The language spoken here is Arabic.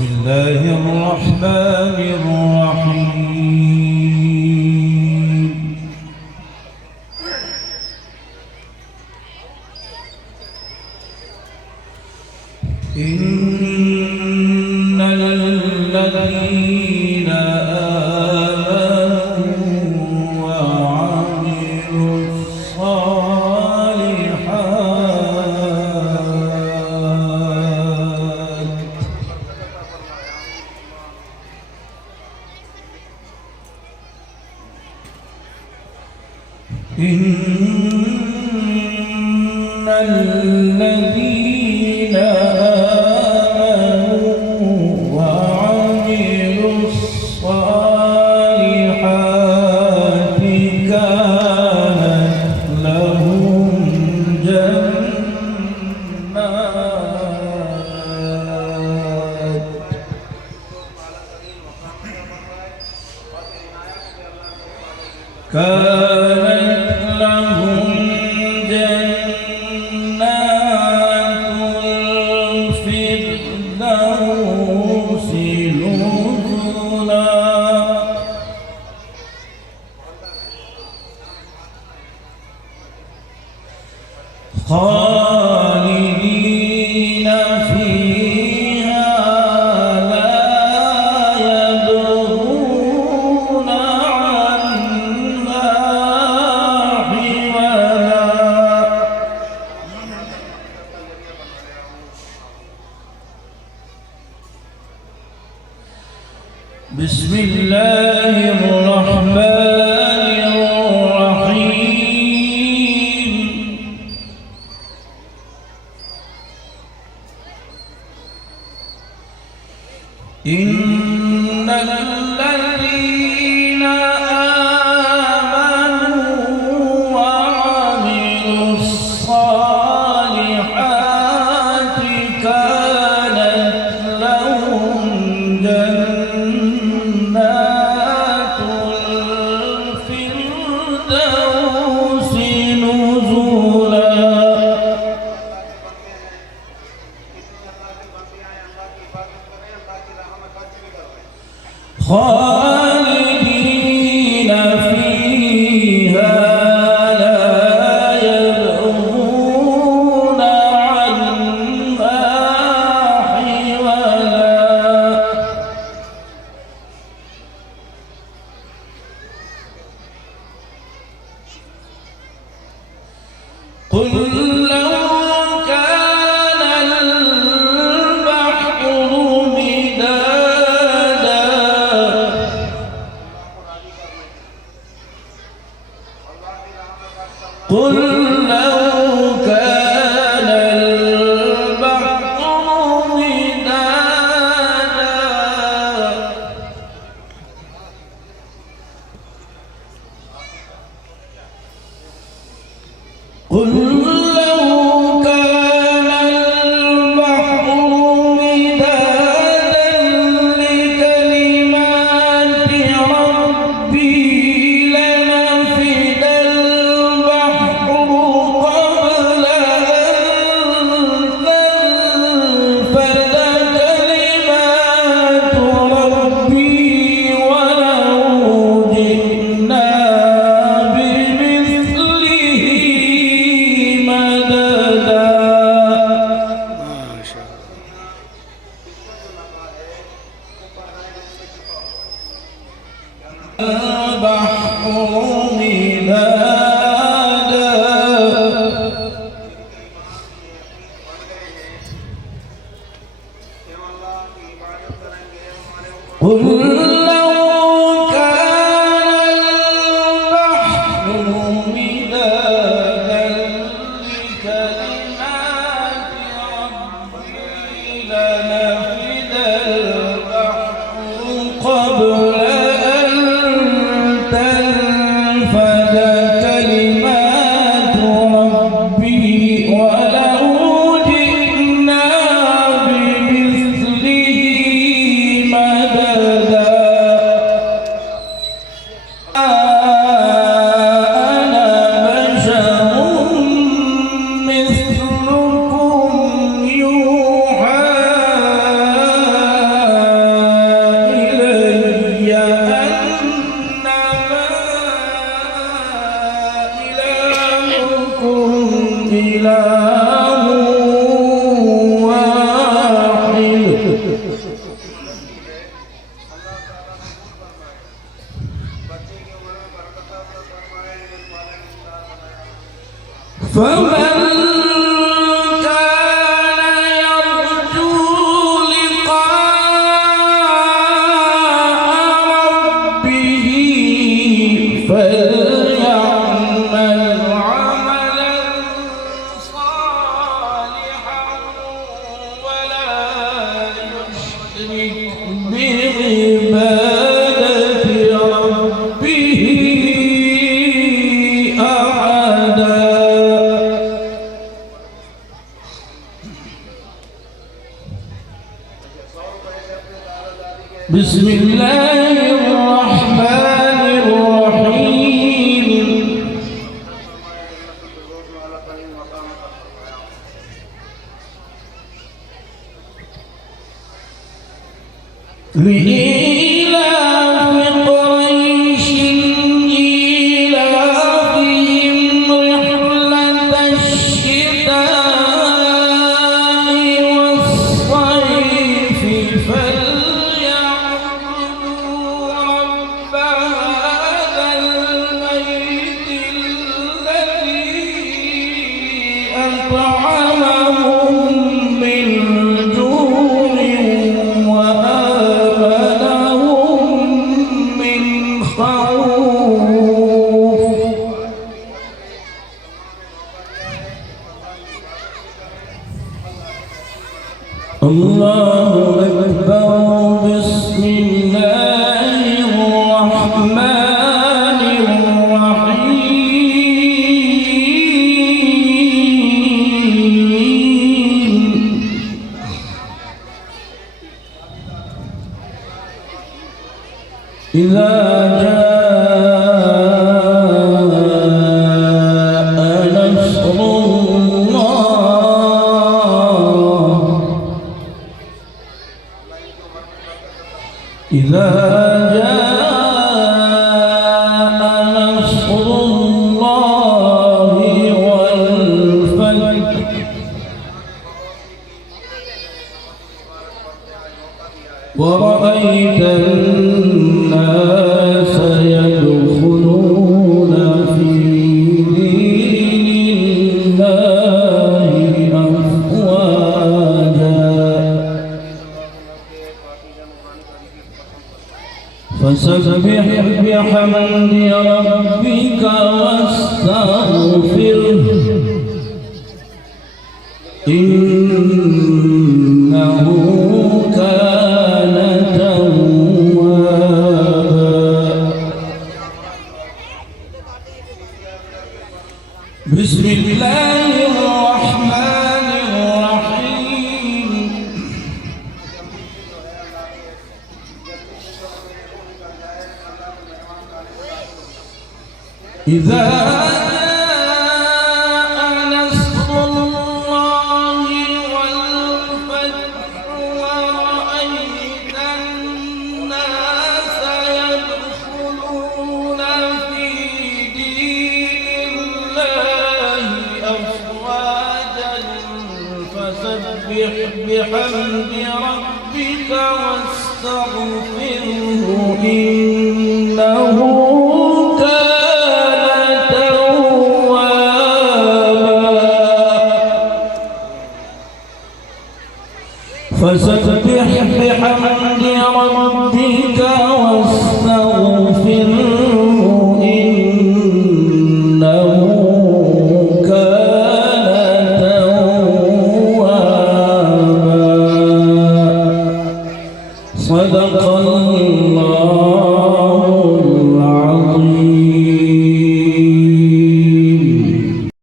الله الرحمن الرحيم. إن الذين آمنوا وعملوا الصالحات إن الذين آمنوا وعملوا الصالحات كانت لهم الفردوس نزلا خالدين فيها لا يبغون عنها حولا. بسم الله الرحمن الرحيم. إن الذين آمنوا وعملوا الصالحات كانت لهم جنات الفردوس نزلا خالدين فيها لا يبغون عنها حولا. قل لو كان البحر مدادا قل لو كان البحر مدادا قل لو كان البحر مدادا لكلمات ربي لنفد البحر قبل أن تنفد كلمات ربي ولو جئنا بمثله إله واحد فمن بسم الله الرحمن الرحيم لإيلاف قريش إيلافهم رحلة الشتاء والصيف الله أكبر بسم الله الرحمن الرحيم إذا جاء نصر إذا جاء نصر الله والفتح ورأيت الناس يدخلون في دين الله أفواجا فسبح بحمد ربك واستغفره إنه كان توابا بسم الله الرحمن الرحيم إذا جاء نصر الله والفتح ورأيت الناس يدخلون في دين الله أفواجا فسبح بحمد ربك واستغفره إنه فسبح بحمد ربك